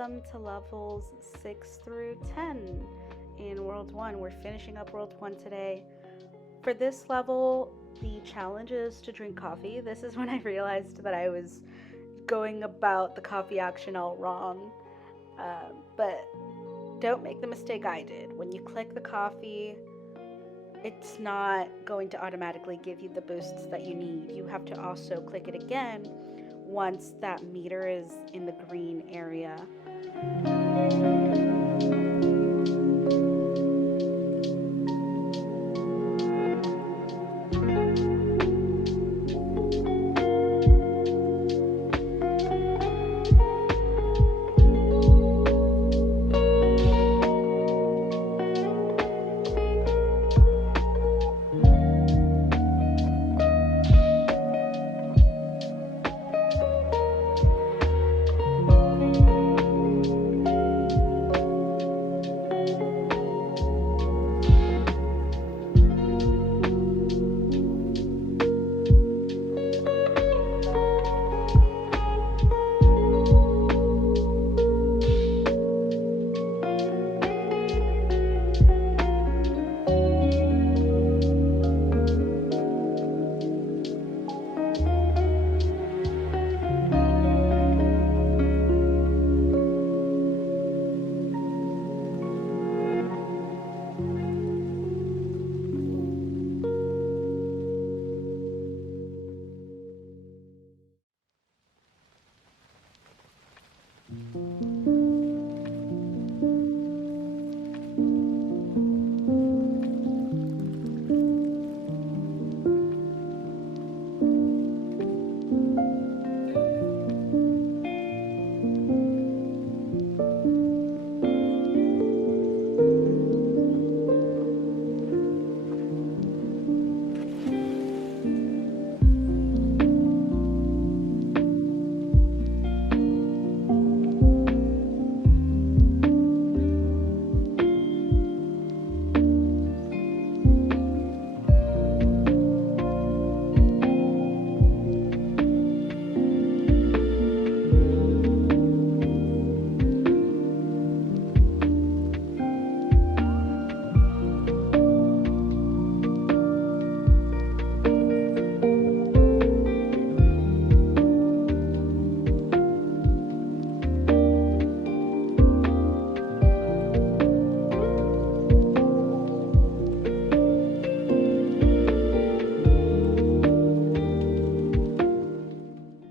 welcome to levels 6 through 10 in World 1. We're finishing up World 1 today. For this level, the challenge is to drink coffee. This is when I realized that I was going about the coffee action all wrong. But don't make the mistake I did. When you click the coffee, it's not going to automatically give you the boosts that you need. You have to also click it again once that meter is in the green area.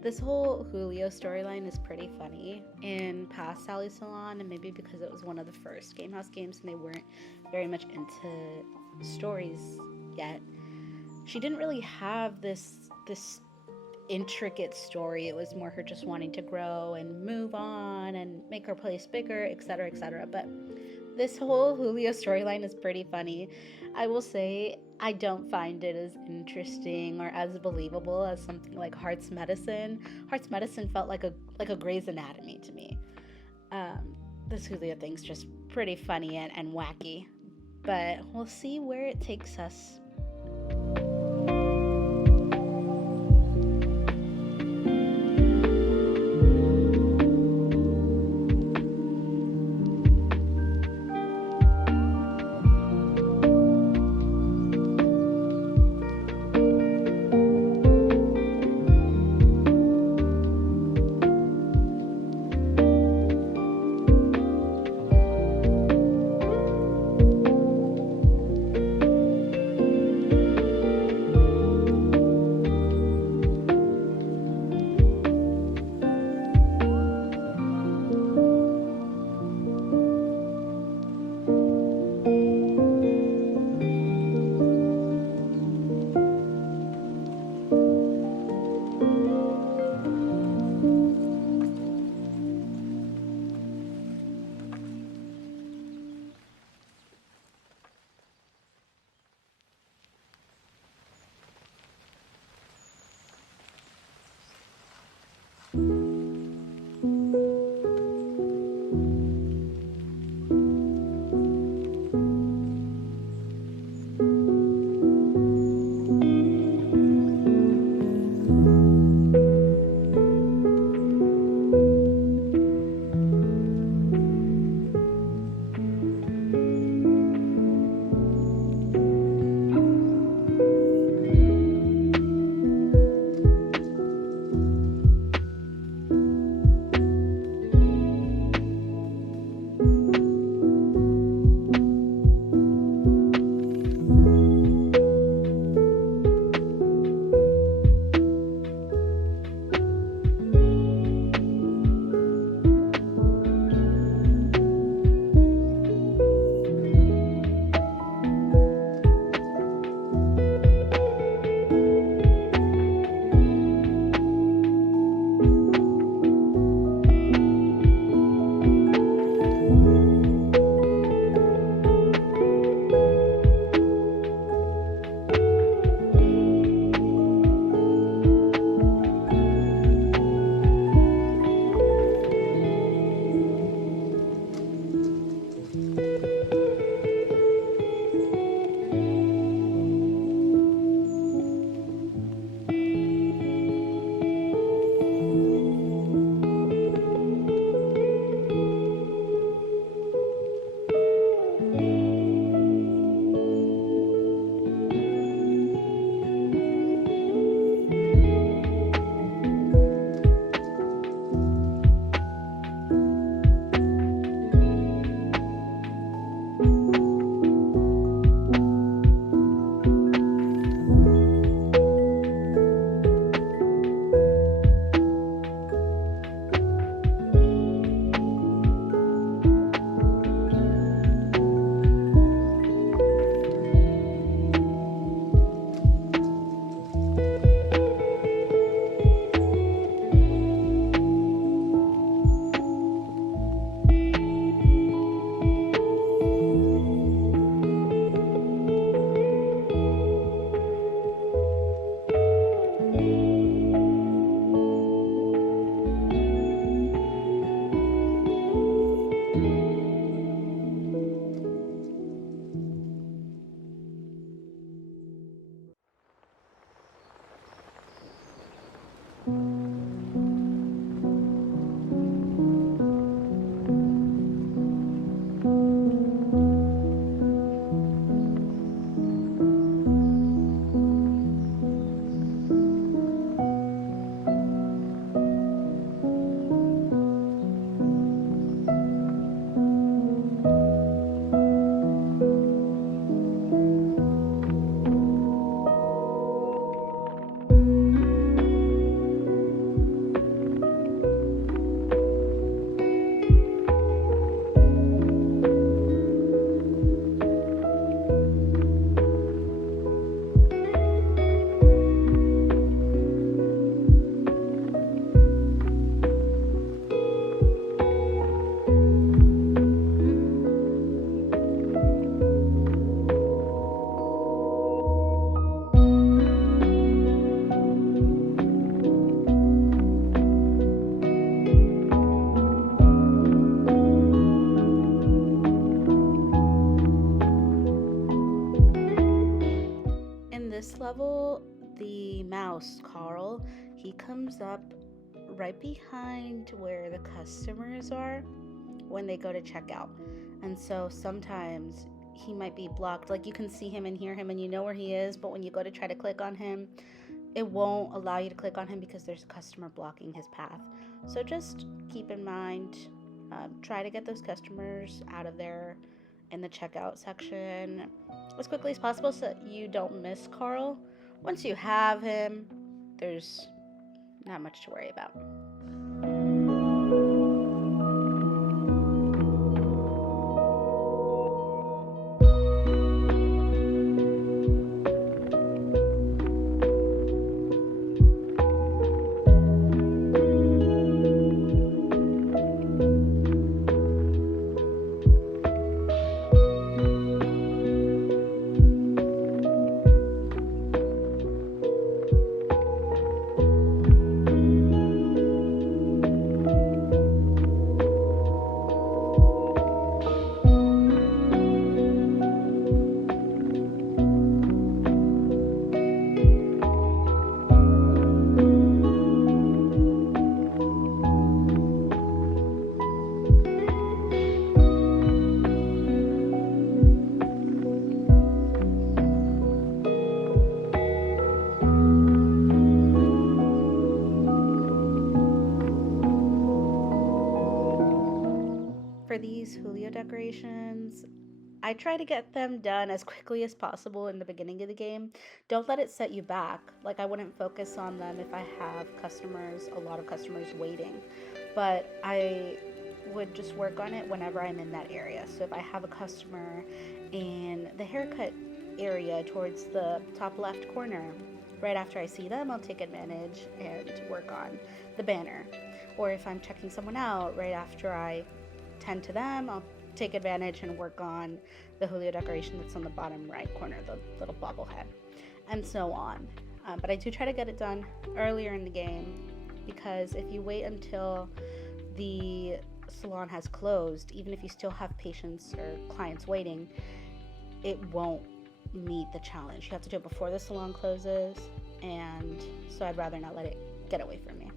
This whole Julio storyline is pretty funny. In past Salon, and maybe because it was one of the first Game House games and they weren't very much into stories yet, she didn't really have this intricate story. It was more her just wanting to grow and move on and make her place bigger, etc., etc. But this whole Julio storyline is pretty funny. I will say I don't find it as interesting or as believable as something like Heart's Medicine. Heart's Medicine felt like a Grey's Anatomy to me. This Julio thing's just pretty funny and wacky. But we'll see where it takes us. In this level, the mouse, Carl, he comes up right behind where the customers are when they go to check out. And so sometimes he might be blocked. Like you can see him and hear him and you know where he is, but when you go to try to click on him, it won't allow you to click on him because there's a customer blocking his path. So just keep in mind, try to get those customers out of there in the checkout section as quickly as possible so that you don't miss Carl. Once you have him, there's not much to worry about. For these Julio decorations, I try to get them done as quickly as possible in the beginning of the game. Don't let it set you back. Like I wouldn't focus on them if I have a lot of customers waiting. But I would just work on it whenever I'm in that area. So if I have a customer in the haircut area towards the top left corner, right after I see them, I'll take advantage and work on the banner. Or if I'm checking someone out right after I tend to them, I'll take advantage and work on the Julio decoration that's on the bottom right corner, the little bobblehead, and so on. But I do try to get it done earlier in the game because if you wait until the salon has closed, even if you still have patients or clients waiting, it won't meet the challenge. You have to do it before the salon closes, and so I'd rather not let it get away from me.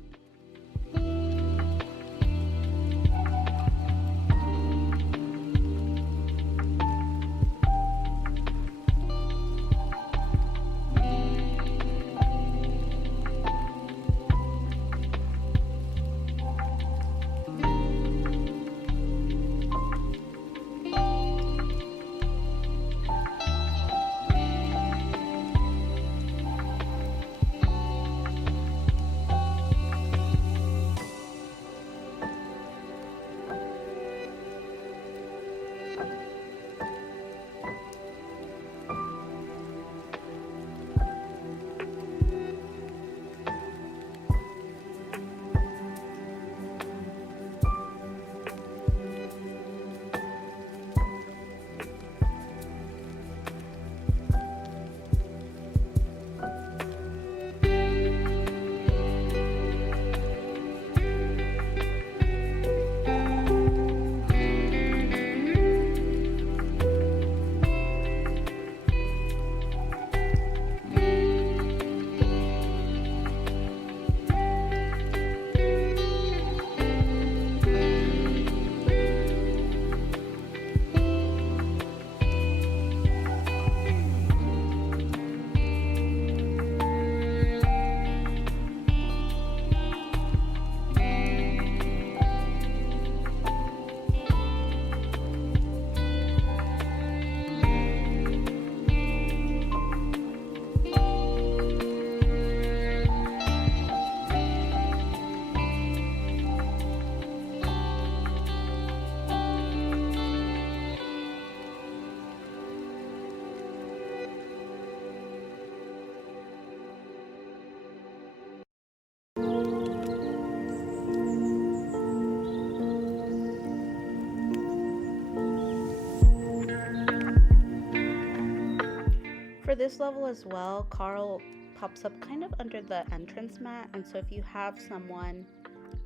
this level as well, Carl pops up kind of under the entrance mat, and so if you have someone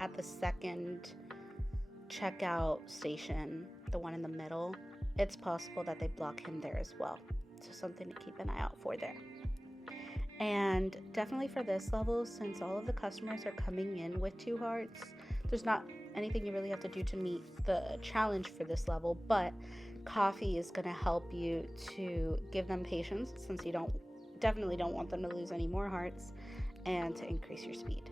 at the second checkout station, the one in the middle, it's possible that they block him there as well. So something to keep an eye out for there. And definitely for this level, since all of the customers are coming in with 2 hearts, there's not anything you really have to do to meet the challenge for this level, but coffee is going to help you to give them patience, since you definitely don't want them to lose any more hearts, and to increase your speed.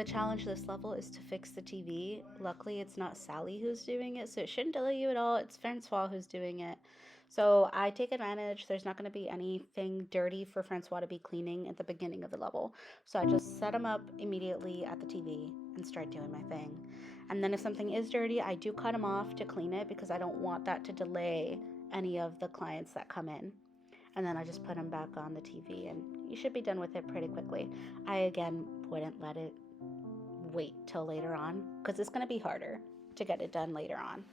The challenge this level is to fix the TV. Luckily, it's not Sally who's doing it, so it shouldn't delay you at all. It's Francois who's doing it. So I take advantage. There's not going to be anything dirty for Francois to be cleaning at the beginning of the level. So I just set him up immediately at the TV and start doing my thing. And then if something is dirty, I do cut him off to clean it because I don't want that to delay any of the clients that come in. And then I just put him back on the TV and you should be done with it pretty quickly. I again wouldn't let it wait till later on because it's going to be harder to get it done later on.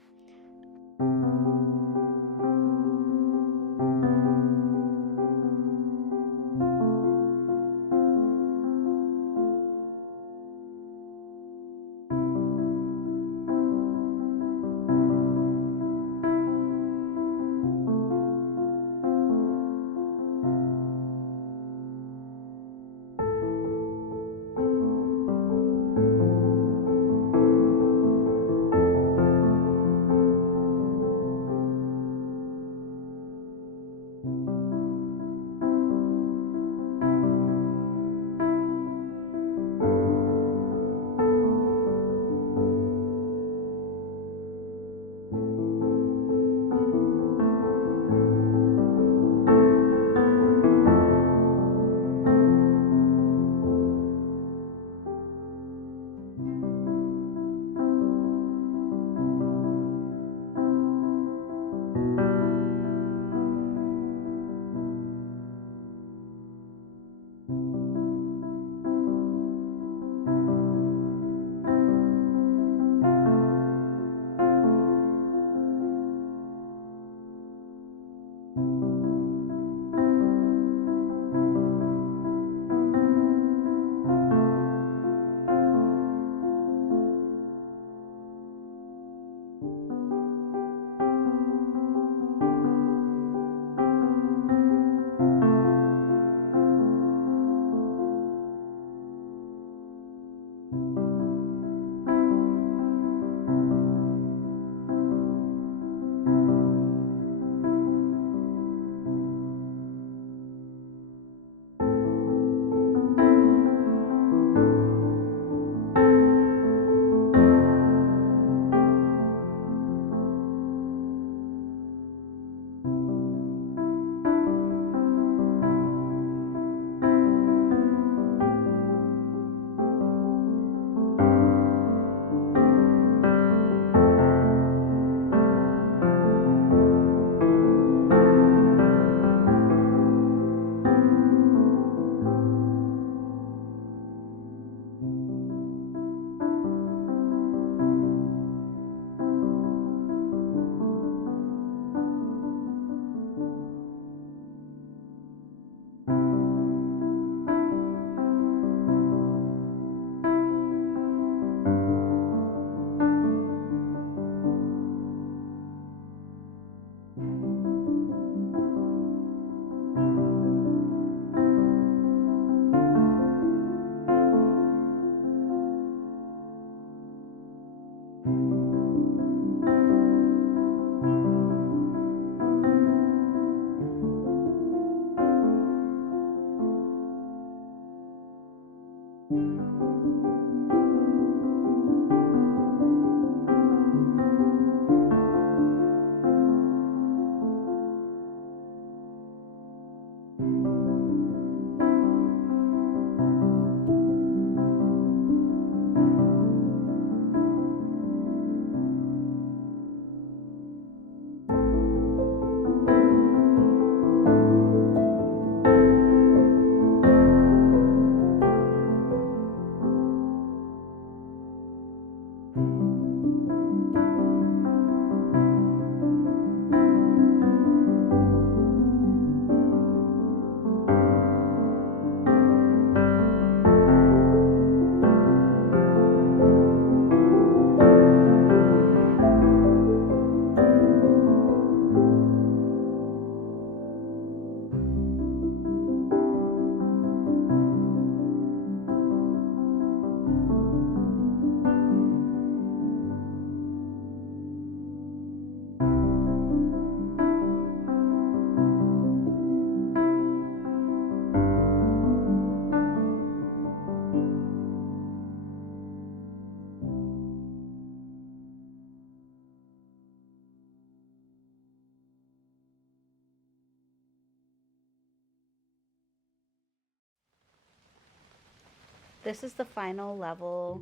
This is the final level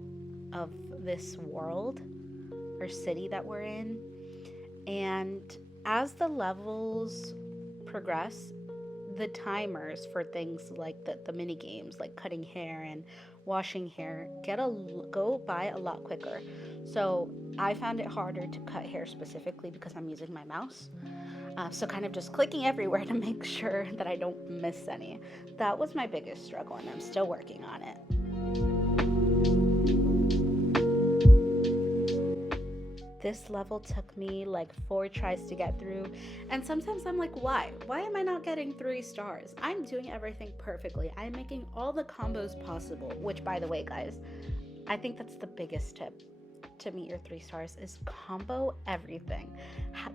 of this world or city that we're in. And as the levels progress, the timers for things like the mini games, like cutting hair and washing hair, go by a lot quicker. So I found it harder to cut hair specifically because I'm using my mouse. So kind of just clicking everywhere to make sure that I don't miss any. That was my biggest struggle, and I'm still working on it. This level took me like 4 tries to get through, and sometimes I'm like, why am I not getting 3 stars? I'm doing everything perfectly. I'm making all the combos possible, which, by the way, guys, I think that's the biggest tip to meet your 3 stars is combo everything.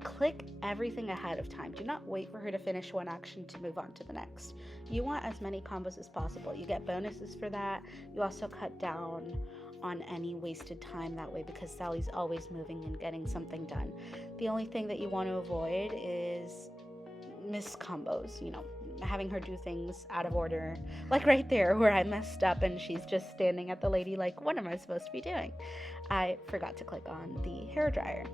Click everything ahead of time. Do not wait for her to finish one action to move on to the next. You want as many combos as possible. You get bonuses for that. You also cut down on any wasted time that way because Sally's always moving and getting something done. The only thing that you want to avoid is miss combos, having her do things out of order, like right there where I messed up and she's just standing at the lady like, what am I supposed to be doing? I forgot to click on the hairdryer.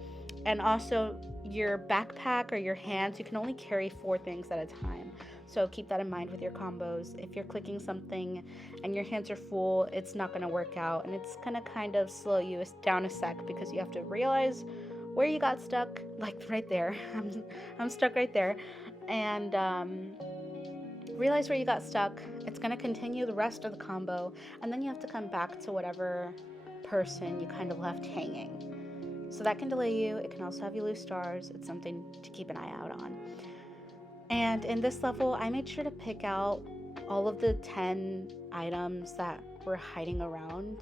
And also your backpack or your hands, you can only carry 4 things at a time. So keep that in mind with your combos. If you're clicking something and your hands are full, it's not going to work out, and it's going to kind of slow you down a sec because you have to realize where you got stuck, like right there. I'm stuck right there. And realize where you got stuck. It's going to continue the rest of the combo, and then you have to come back to whatever person you kind of left hanging. So that can delay you. It can also have you lose stars. It's something to keep an eye out on. And in this level, I made sure to pick out all of the 10 items that were hiding around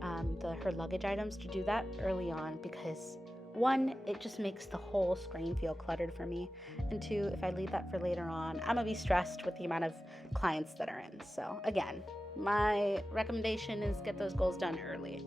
her luggage items, to do that early on because 1, it just makes the whole screen feel cluttered for me, and 2, if I leave that for later on, I'm gonna be stressed with the amount of clients that are in. So again, my recommendation is get those goals done early.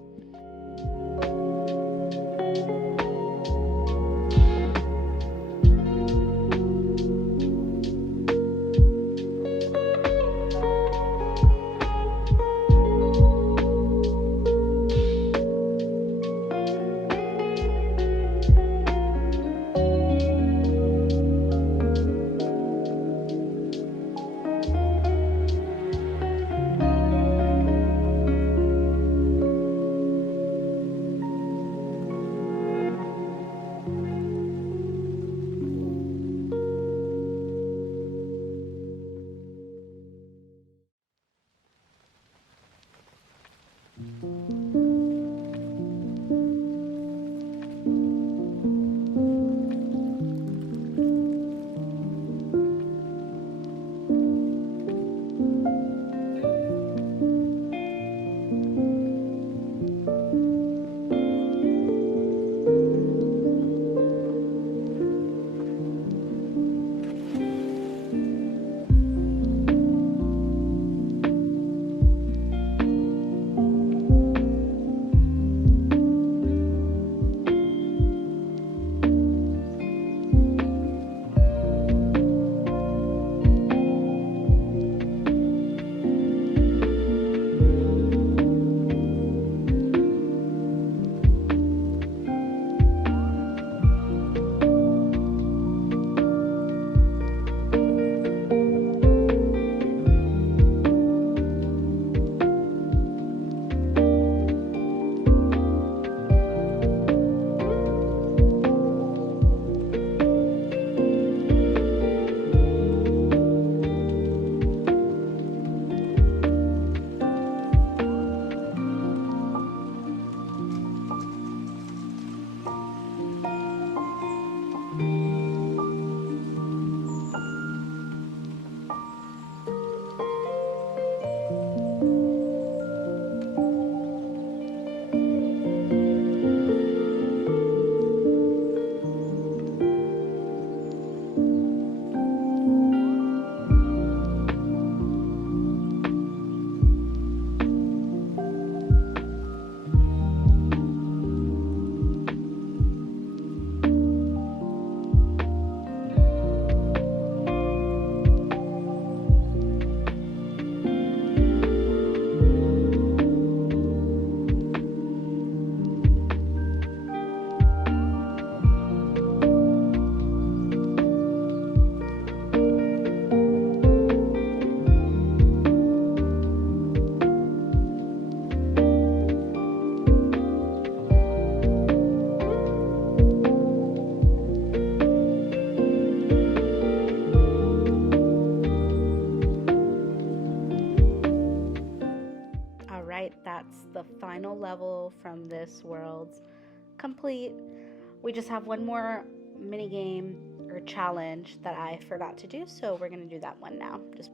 right, that's the final level from this world's complete. We just have one more mini game or challenge that I forgot to do, so we're gonna do that one now. Just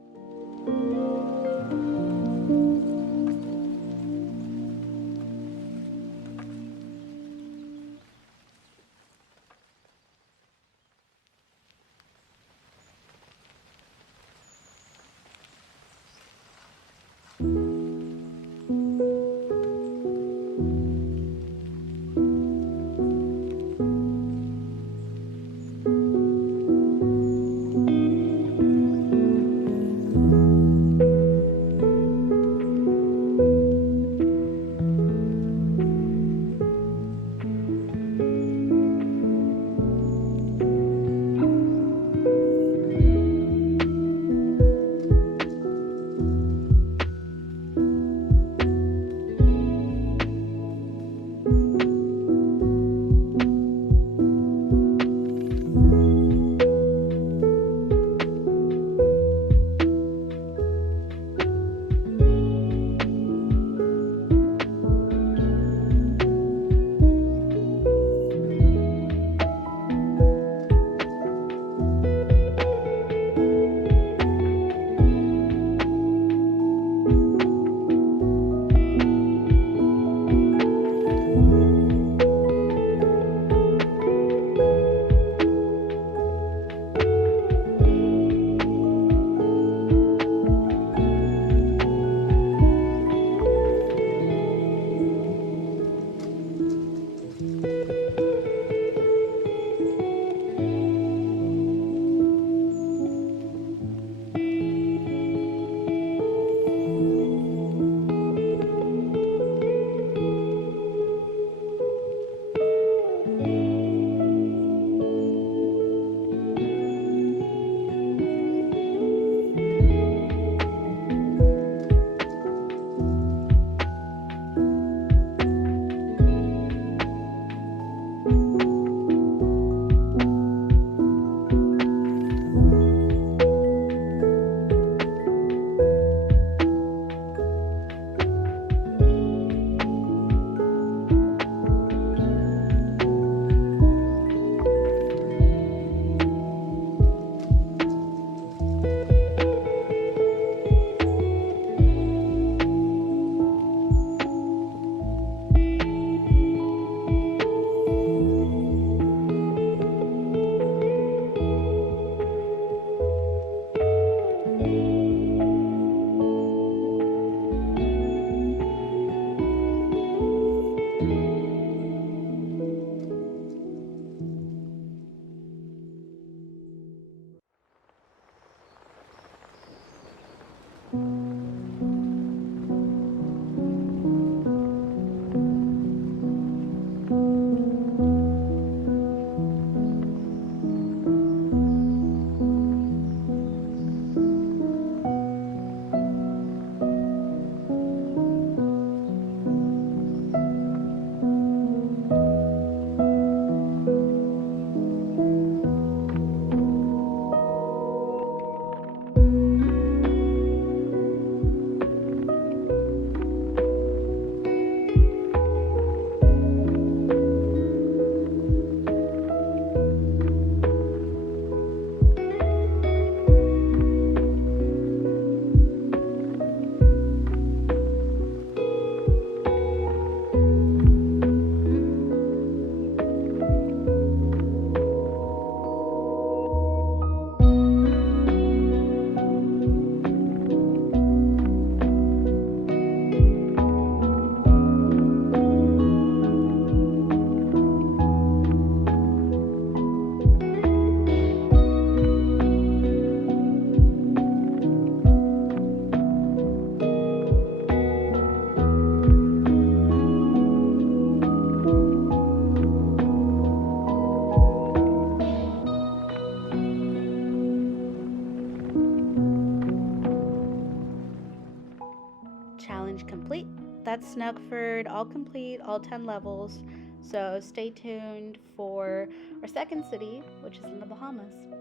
challenge complete. That's Snugford, all complete, all 10 levels. So stay tuned for our second city, which is in the Bahamas.